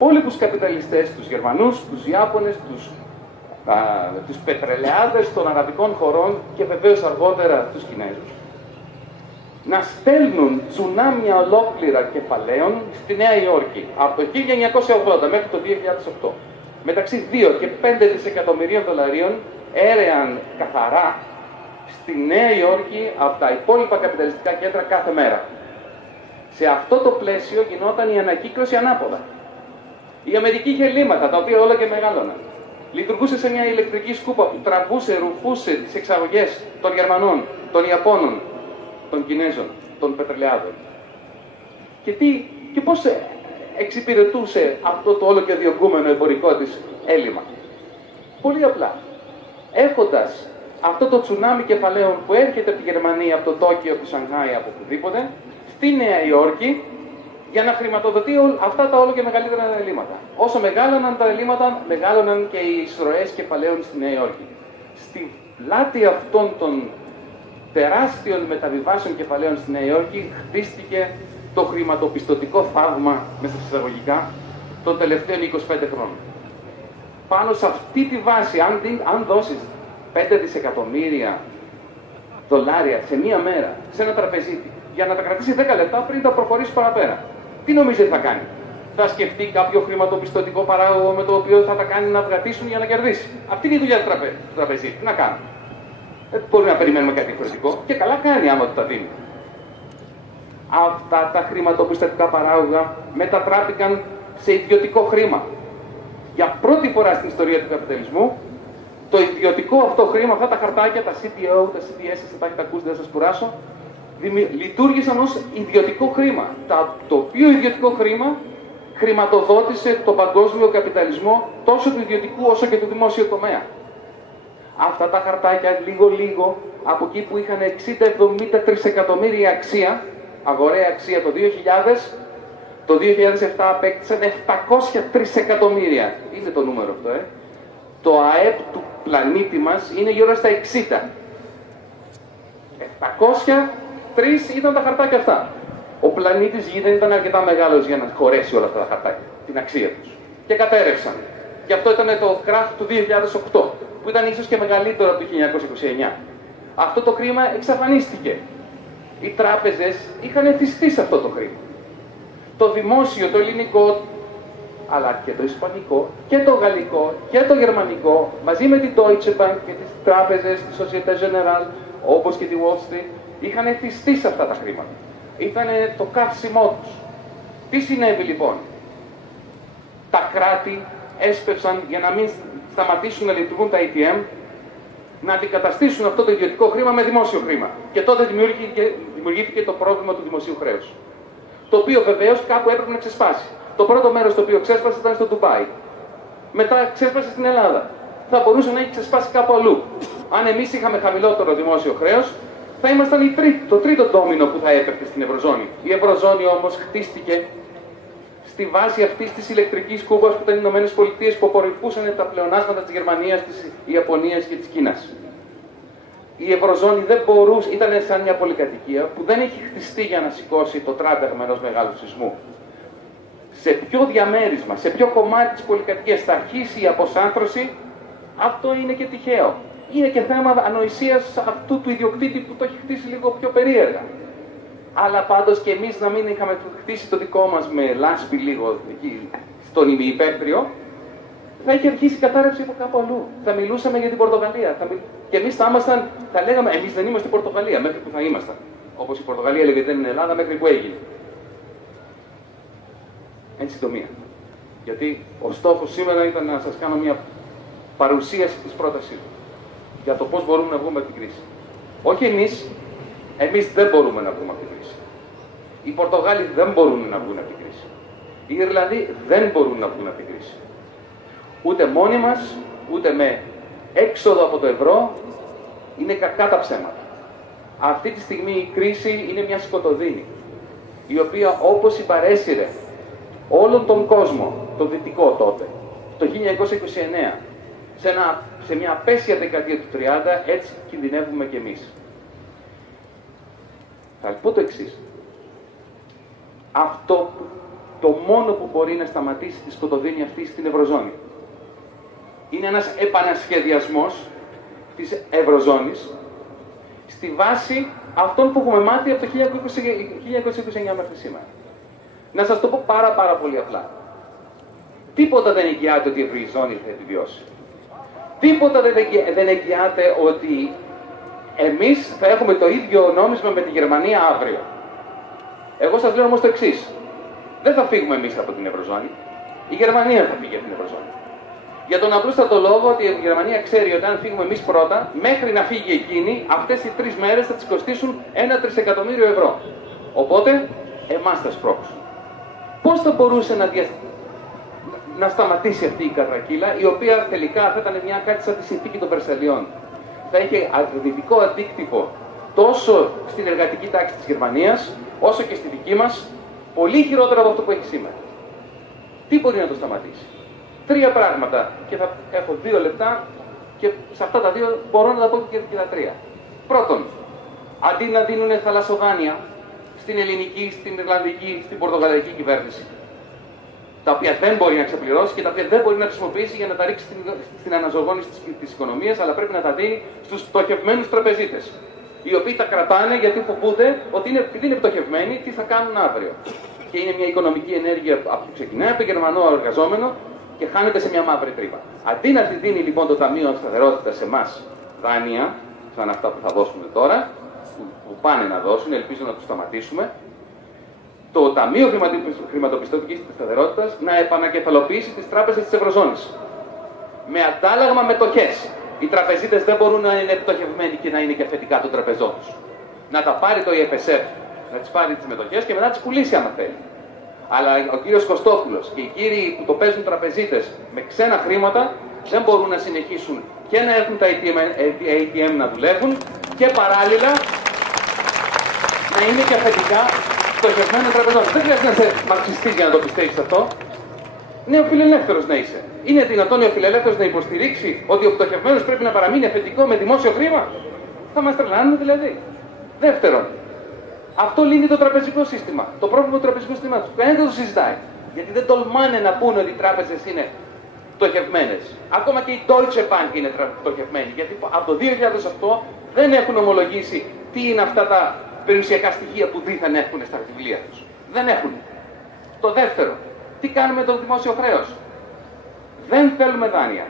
υπόλοιπους καπιταλιστές, τους Γερμανούς, τους Ιάπωνες, τους πετρελαιάδες των αραβικών χωρών και βεβαίως αργότερα τους Κινέζους, να στέλνουν τσουνάμια ολόκληρα κεφαλαίων στη Νέα Υόρκη από το 1980 μέχρι το 2008. Μεταξύ 2 και 5 δισεκατομμυρίων δολαρίων έρεαν καθαρά στη Νέα Υόρκη από τα υπόλοιπα καπιταλιστικά κέντρα κάθε μέρα. Σε αυτό το πλαίσιο γινόταν η ανακύκλωση ανάποδα. Η Αμερική είχε λίμματα τα οποία όλα και μεγάλωναν. Λειτουργούσε σε μια ηλεκτρική σκούπα που τραβούσε, ρουφούσε τις εξαγωγές των Γερμανών, των Ιαπώνων, των Κινέζων, των πετρελαιάδων. Και πώς εξυπηρετούσε αυτό το όλο και διωγγούμενο εμπορικό της έλλειμμα? Πολύ απλά. Έχοντας αυτό το τσουνάμι κεφαλαίων που έρχεται από τη Γερμανία, από το Τόκιο, από το Σανγκάι, από οπουδήποτε, στη Νέα Υόρκη, για να χρηματοδοτεί αυτά τα όλο και μεγαλύτερα ελλείμματα. Όσο μεγάλωναν τα ελλείμματα, μεγάλωναν και οι εισρωές κεφαλαίων στη Νέα Υόρκη. Στη πλάτη αυτών των τεράστιων μεταβιβάσεων κεφαλαίων στη Νέα Υόρκη χτίστηκε το χρηματοπιστωτικό θαύμα, μέσα στα εισαγωγικά, των τελευταίων 25 χρόνων. Πάνω σε αυτή τη βάση, αν δώσεις 5 δισεκατομμύρια δολάρια σε μία μέρα σε ένα τραπεζίτη για να τα κρατήσει 10 λεπτά πριν τα προχωρήσει παραπέρα, τι νομίζετε θα κάνει? Θα σκεφτεί κάποιο χρηματοπιστωτικό παράγωγο με το οποίο θα τα κάνει να βγατήσουν για να κερδίσει? Αυτή είναι η δουλειά του τραπεζίτη. Τι να κάνουμε? Δεν μπορούμε να περιμένουμε κάτι διαφορετικό. Και καλά κάνει άμα του τα δίνει. Αυτά τα χρηματοπιστωτικά παράγωγα μετατράπηκαν σε ιδιωτικό χρήμα. Για πρώτη φορά στην ιστορία του καπιταλισμού, το ιδιωτικό αυτό χρήμα, αυτά τα χαρτάκια, τα CTO, τα CTS, θα τα ακούσετε, δεν σας κουράσω, λειτουργήσαν ως ιδιωτικό χρήμα. Το οποίο ιδιωτικό χρήμα χρηματοδότησε τον παγκόσμιο καπιταλισμό τόσο του ιδιωτικού όσο και του δημόσιου τομέα. Αυτά τα χαρτάκια λίγο-λίγο, από εκεί που είχαν 60-70 τρισεκατομμύρια αξία, αγοραία αξία το 2000, το 2007 απέκτησαν 700 τρισεκατομμύρια. Είναι το νούμερο αυτό, Το ΑΕΠ του πλανήτη μας είναι γύρω στα 60. 703 ήταν τα χαρτάκια αυτά. Ο πλανήτης Γη δεν ήταν αρκετά μεγάλος για να χωρέσει όλα αυτά τα χαρτάκια, την αξία τους. Και κατέρευσαν. Και αυτό ήταν το κράχ του 2008, που ήταν ίσως και μεγαλύτερο από το 1929. Αυτό το χρήμα εξαφανίστηκε. Οι τράπεζες είχαν εθιστεί σε αυτό το χρήμα. Το δημόσιο, το ελληνικό, αλλά και το ισπανικό, και το γαλλικό, και το γερμανικό, μαζί με την Deutsche Bank και τις τράπεζες, τη Société Générale, όπως και τη Wall Street, είχαν εθιστεί σε αυτά τα χρήματα. Ήταν το καύσιμό τους. Τι συνέβη λοιπόν? Τα κράτη έσπευσαν για να μην σταματήσουν να λειτουργούν τα ATM, να αντικαταστήσουν αυτό το ιδιωτικό χρήμα με δημόσιο χρήμα. Και τότε δημιουργήθηκε το πρόβλημα του δημοσίου χρέους. Το οποίο βεβαίως κάπου έπρεπε να ξεσπάσει. Το πρώτο μέρος το οποίο ξέσπασε ήταν στο Ντουμπάι. Μετά ξέσπασε στην Ελλάδα. Θα μπορούσε να έχει ξεσπάσει κάπου αλλού. Αν εμείς είχαμε χαμηλότερο δημόσιο χρέος, θα ήμασταν το τρίτο ντόμινο που θα έπεφτε στην Ευρωζώνη. Η Ευρωζώνη όμως χτίστηκε στη βάση αυτής της ηλεκτρικής κούπας που ήταν οι Ηνωμένες Πολιτείες, που απορριφούσαν τα πλεονάσματα της Γερμανίας, της Ιαπωνίας και της Κίνας. Η Ευρωζώνη δεν μπορούσε, ήταν σαν μια πολυκατοικία που δεν έχει χτιστεί για να σηκώσει το τράπεγμα ενός μεγάλου σεισμού. Σε ποιο διαμέρισμα, σε ποιο κομμάτι της πολυκατοικίας θα αρχίσει η αποσάνθρωση, αυτό είναι και τυχαίο. Είναι και θέμα ανοησίας αυτού του ιδιοκτήτη που το έχει χτίσει λίγο πιο περίεργα. Αλλά πάντως και εμείς να μην είχαμε χτίσει το δικό μας με λάσπη λίγο εκεί στον ημιυπαίκτριο, θα είχε αρχίσει η κατάρρευση από κάπου αλλού. Θα μιλούσαμε για την Πορτογαλία. Και εμείς θα λέγαμε, εμείς δεν είμαστε η Πορτογαλία, μέχρι που θα ήμασταν. Όπως η Πορτογαλία έλεγε δεν είναι Ελλάδα, μέχρι που έγινε. Εν συντομία. Γιατί ο στόχος σήμερα ήταν να σας κάνω μια παρουσίαση της πρότασής μου για το πώς μπορούμε να βγούμε από την κρίση. Όχι εμείς δεν μπορούμε να βγούμε από την κρίση. Οι Πορτογάλοι δεν μπορούν να βγουν από την κρίση. Οι Ιρλανδοί δεν μπορούν να βγουν από την κρίση. Ούτε μόνοι μας, ούτε με έξοδο από το ευρώ, είναι κακά τα ψέματα. Αυτή τη στιγμή η κρίση είναι μια σκοτωδίνη, η οποία όπως συμπαρέσυρε όλον τον κόσμο, το δυτικό τότε, το 1929, σε μια απέσια δεκαετία του 30, έτσι κινδυνεύουμε κι εμείς. Θα πω το εξής. Αυτό το μόνο που μπορεί να σταματήσει τη σκοτωδίνη αυτή στην Ευρωζώνη. Είναι ένας επανασχεδιασμός της Ευρωζώνης στη βάση αυτών που έχουμε μάθει από το 1929 μέχρι σήμερα. Να σας το πω πάρα πολύ απλά. Τίποτα δεν εγγυάται ότι η Ευρωζώνη θα επιβιώσει. Τίποτα δεν εγγυάται ότι εμείς θα έχουμε το ίδιο νόμισμα με τη Γερμανία αύριο. Εγώ σας λέω όμως το εξής. Δεν θα φύγουμε εμείς από την Ευρωζώνη. Η Γερμανία θα φύγει από την Ευρωζώνη. Για τον απλούστατο λόγο ότι η Γερμανία ξέρει ότι αν φύγουμε εμείς πρώτα, μέχρι να φύγει εκείνη, αυτές οι 3 μέρες θα της κοστίσουν 1 τρισεκατομμύριο ευρώ. Οπότε, εμάς θα σπρώξουν. Πώς θα μπορούσε να σταματήσει αυτή η κατρακύλα, η οποία τελικά θα ήταν κάτι σαν τη συνθήκη των Βερσαλιών. Θα είχε αρνητικό αντίκτυπο τόσο στην εργατική τάξη της Γερμανίας, όσο και στη δική μας, πολύ χειρότερο από αυτό που έχει σήμερα. Τι μπορεί να το σταματήσει? 3 πράγματα, και θα έχω 2 λεπτά και σε αυτά τα 2 μπορώ να τα πω και τα 3. Πρώτον, αντί να δίνουν θαλασσοδάνεια στην ελληνική, στην ιρλανδική, στην πορτογαλική κυβέρνηση, τα οποία δεν μπορεί να ξεπληρώσει και τα οποία δεν μπορεί να χρησιμοποιήσει για να τα ρίξει στην αναζωογόνηση της οικονομίας, αλλά πρέπει να τα δίνει στους πτωχευμένους τραπεζίτες, οι οποίοι τα κρατάνε γιατί φοβούνται ότι επειδή είναι πτωχευμένοι, τι θα κάνουν αύριο. Και είναι μια οικονομική ενέργεια που ξεκινάει από τον Γερμανό εργαζόμενο και χάνεται σε μια μαύρη τρύπα. Αντί να τη δίνει λοιπόν το Ταμείο Σταθερότητας σε εμάς δάνεια, σαν αυτά που θα δώσουμε τώρα, που πάνε να δώσουν, ελπίζω να τους σταματήσουμε, το Ταμείο Χρηματοπιστωτικής Σταθερότητας να επανακεφαλοποιήσει τις τράπεζες της Ευρωζώνης. Με αντάλλαγμα μετοχές. Οι τραπεζίτες δεν μπορούν να είναι πτωχευμένοι και να είναι και αφεντικά των τραπεζών τους. Να τα πάρει το EFSF, να τις πάρει τις μετοχές και μετά να τις πουλήσει άμα θέλει. Αλλά ο κύριος Κωστόπουλος και οι κύριοι που το παίζουν τραπεζίτες με ξένα χρήματα δεν μπορούν να συνεχίσουν και να έχουν τα ATM να δουλεύουν και παράλληλα να είναι και αφεντικά πτωχευμένων τραπεζών. Δεν χρειάζεται να είσαι μαρξιστής για να το πιστεύεις αυτό. Νεοφιλελεύθερος να είσαι. Είναι δυνατόν ο νεοφιλελεύθερος να υποστηρίξει ότι ο πτωχευμένος πρέπει να παραμείνει αφεντικό με δημόσιο χρήμα? Θα μας τρελάνουν δηλαδή. Δεύτερον, αυτό λύνει το τραπεζικό σύστημα. Το πρόβλημα του τραπεζικού συστήματος. Κανένα δεν το συζητάει. Γιατί δεν τολμάνε να πούνε ότι οι τράπεζες είναι πτωχευμένες. Ακόμα και η Deutsche Bank είναι πτωχευμένη. Γιατί από το 2008 δεν έχουν ομολογήσει τι είναι αυτά τα περιουσιακά στοιχεία που δίθεν έχουν στα βιβλία τους. Δεν έχουν. Το δεύτερο, τι κάνουμε με το δημόσιο χρέος? Δεν θέλουμε δάνεια.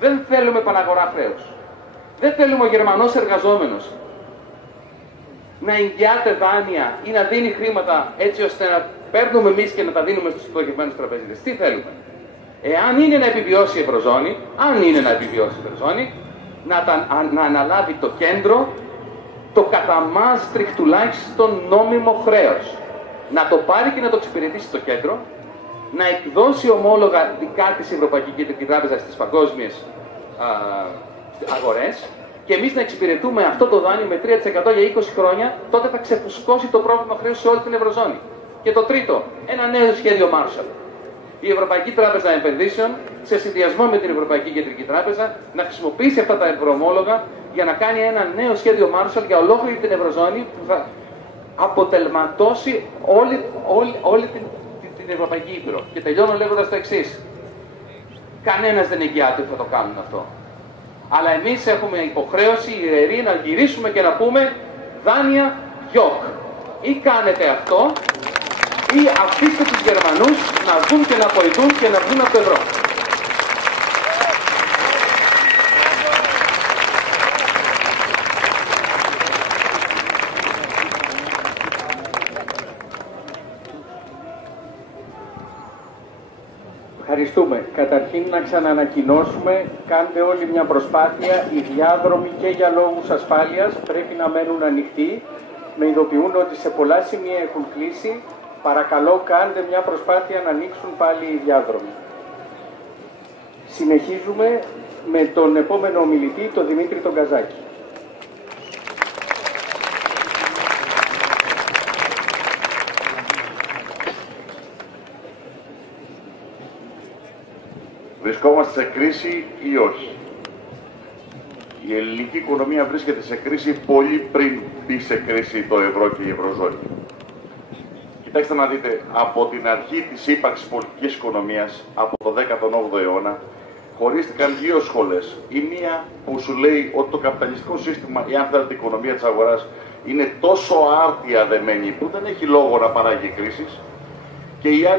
Δεν θέλουμε παναγορά χρέους. Δεν θέλουμε ο Γερμανός εργαζόμενος να εγγυάται δάνεια ή να δίνει χρήματα έτσι ώστε να παίρνουμε εμείς και να τα δίνουμε στους πτωχευμένους τραπεζίτες. Τι θέλουμε? Εάν είναι να επιβιώσει η Ευρωζώνη, η Ευρωζώνη, να αναλάβει το κέντρο το κατά Μάστριχτ τουλάχιστον νόμιμο χρέος. Να το πάρει και να το εξυπηρετήσει το κέντρο, να εκδώσει ομόλογα δικά της Ευρωπαϊκή Κεντρική Τράπεζα στις παγκόσμιες αγορές και εμείς να εξυπηρετούμε αυτό το δάνειο με 3% για 20 χρόνια, τότε θα ξεφουσκώσει το πρόβλημα χρέους σε όλη την Ευρωζώνη. Και το τρίτο, ένα νέο σχέδιο Marshall. Η Ευρωπαϊκή Τράπεζα Επενδύσεων, σε συνδυασμό με την Ευρωπαϊκή Κεντρική Τράπεζα, να χρησιμοποιήσει αυτά τα ευρωομόλογα για να κάνει ένα νέο σχέδιο Marshall για ολόκληρη την Ευρωζώνη που θα αποτελματώσει όλη την Ευρωπαϊκή Ήπειρο. Και τελειώνω λέγοντας το εξής. Κανένας δεν εγγυάται ότι θα το κάνουν αυτό. Αλλά εμείς έχουμε υποχρέωση ιερή να γυρίσουμε και να πούμε δάνεια γιοκ. Ή κάνετε αυτό, ή αφήστε τους Γερμανούς να δουν και να βοηθούν και να βγουν από το ευρώ. Ευχαριστούμε. Καταρχήν να ξαναανακοινώσουμε, κάντε όλοι μια προσπάθεια, οι διάδρομοι και για λόγους ασφάλειας πρέπει να μένουν ανοιχτοί. Με ειδοποιούν ότι σε πολλά σημεία έχουν κλείσει. Παρακαλώ κάντε μια προσπάθεια να ανοίξουν πάλι οι διάδρομοι. Συνεχίζουμε με τον επόμενο ομιλητή, τον Δημήτρη τον Καζάκη. Βρισκόμαστε σε κρίση ή όχι? Η ελληνική οικονομία βρίσκεται σε κρίση πολύ πριν μπει σε κρίση το ευρώ και η ευρωζώνη. Κοιτάξτε να δείτε, από την αρχή της ύπαρξης πολιτικής οικονομίας, από το 18ο αιώνα, χωρίστηκαν δύο σχολές. Η μία που σου λέει ότι το καπιταλιστικό σύστημα, ή αν θέλετε η οικονομία της αγοράς, είναι τόσο άρτια δεμένη που δεν έχει λόγο να παράγει κρίσεις, και η άλλη